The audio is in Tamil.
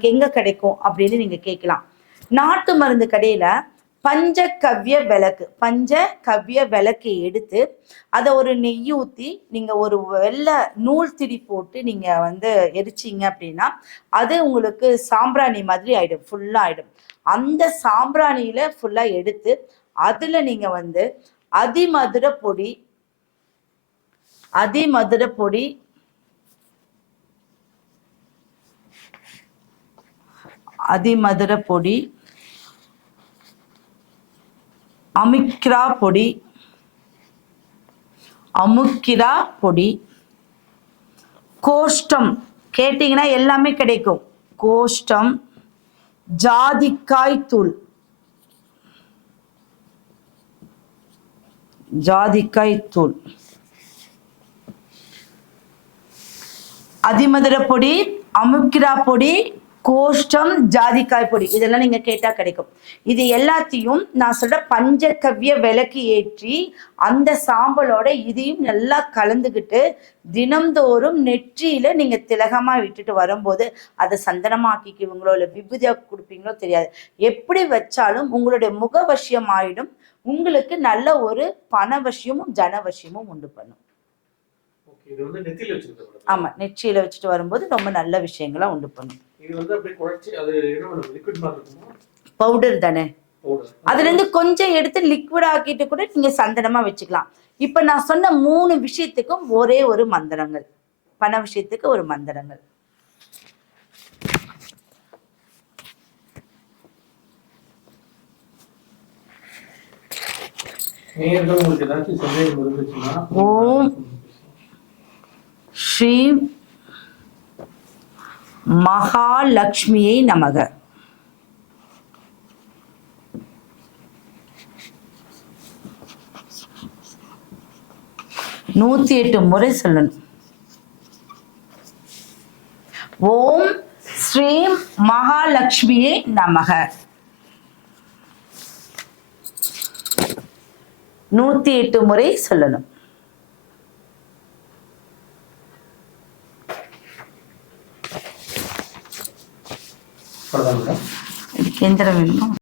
எங்க கிடைக்கும் அப்படின்னு நீங்க கேட்கலாம். நாட்டு மருந்து கடையில பஞ்ச கவ்ய விளக்கு பஞ்ச கவ்ய விளக்கை எடுத்து அதை ஒரு நெய் ஊற்றி நீங்கள் ஒரு வெள்ளை நூல் திரி போட்டு நீங்கள் வந்து எரிச்சிங்க அப்படின்னா அது உங்களுக்கு சாம்பிராணி மாதிரி ஆயிடும் ஃபுல்லாக ஆயிடும். அந்த சாம்பிராணியில ஃபுல்லாக எடுத்து அதில் நீங்கள் வந்து அதிமதுர பொடி அதிமதுர பொடி அதிமதுர பொடி அமிக்ரா பொடி அமுக்கிரா பொடி கோஷ்டம். கேட்டிங்கன்னா எல்லாமே கிடைக்கும். கோஷ்டம் ஜாதிக்காய் தூள். ஜாதிக்காய் தூள். அதிமதுர பொடி அமுக்கிரா பொடி கோஷ்டம் ஜாதிக்காய் பொடி. இதெல்லாம் நீங்க கேட்டா கிடைக்கும். இது எல்லாத்தையும் நான் சொல்ற பஞ்சகவ்ய விளக்கு ஏற்றி அந்த சாம்பலோட இதையும் நல்லா கலந்துக்கிட்டு தினம்தோறும் நெற்றியில நீங்க திலகமா விட்டுட்டு வரும்போது அதை சந்தனமாக்கிக்குவீங்களோ இல்லை விபூதியா கொடுப்பீங்களோ தெரியாது. எப்படி வச்சாலும் உங்களுடைய முகவசியம் ஆயிடும். உங்களுக்கு நல்ல ஒரு பணவசியமும் ஜனவசியமும் உண்டு பண்ணும். ஆமா நெற்றியில வச்சுட்டு வரும்போது ரொம்ப நல்ல விஷயங்களா உண்டு பண்ணும். இது வந்து அப்படியே குழைச்சி அது என்ன லிக்விட் மாதிரி இருக்குமா? பவுடர் தானே. அதுல இருந்து கொஞ்சம் எடுத்து லிக்விட் ஆக்கிட்டு கூட நீங்க சந்தனமா வச்சுக்கலாம். இப்ப நான் சொன்ன மூணு விஷயத்துக்கும் ஒரே ஒரு மந்திரங்கள். பண விஷயத்துக்கு ஒரு மந்திரங்கள். ஓம் ஸ்ரீ மகாலட்சுமியை நமக. நூத்தி எட்டு முறை சொல்லணும். ஓம் ஸ்ரீம் மகாலட்சுமியை நமக. நூத்தி எட்டு முறை சொல்லணும். ప్రధానంగా ఇది కేంద్ర వెళ్ళం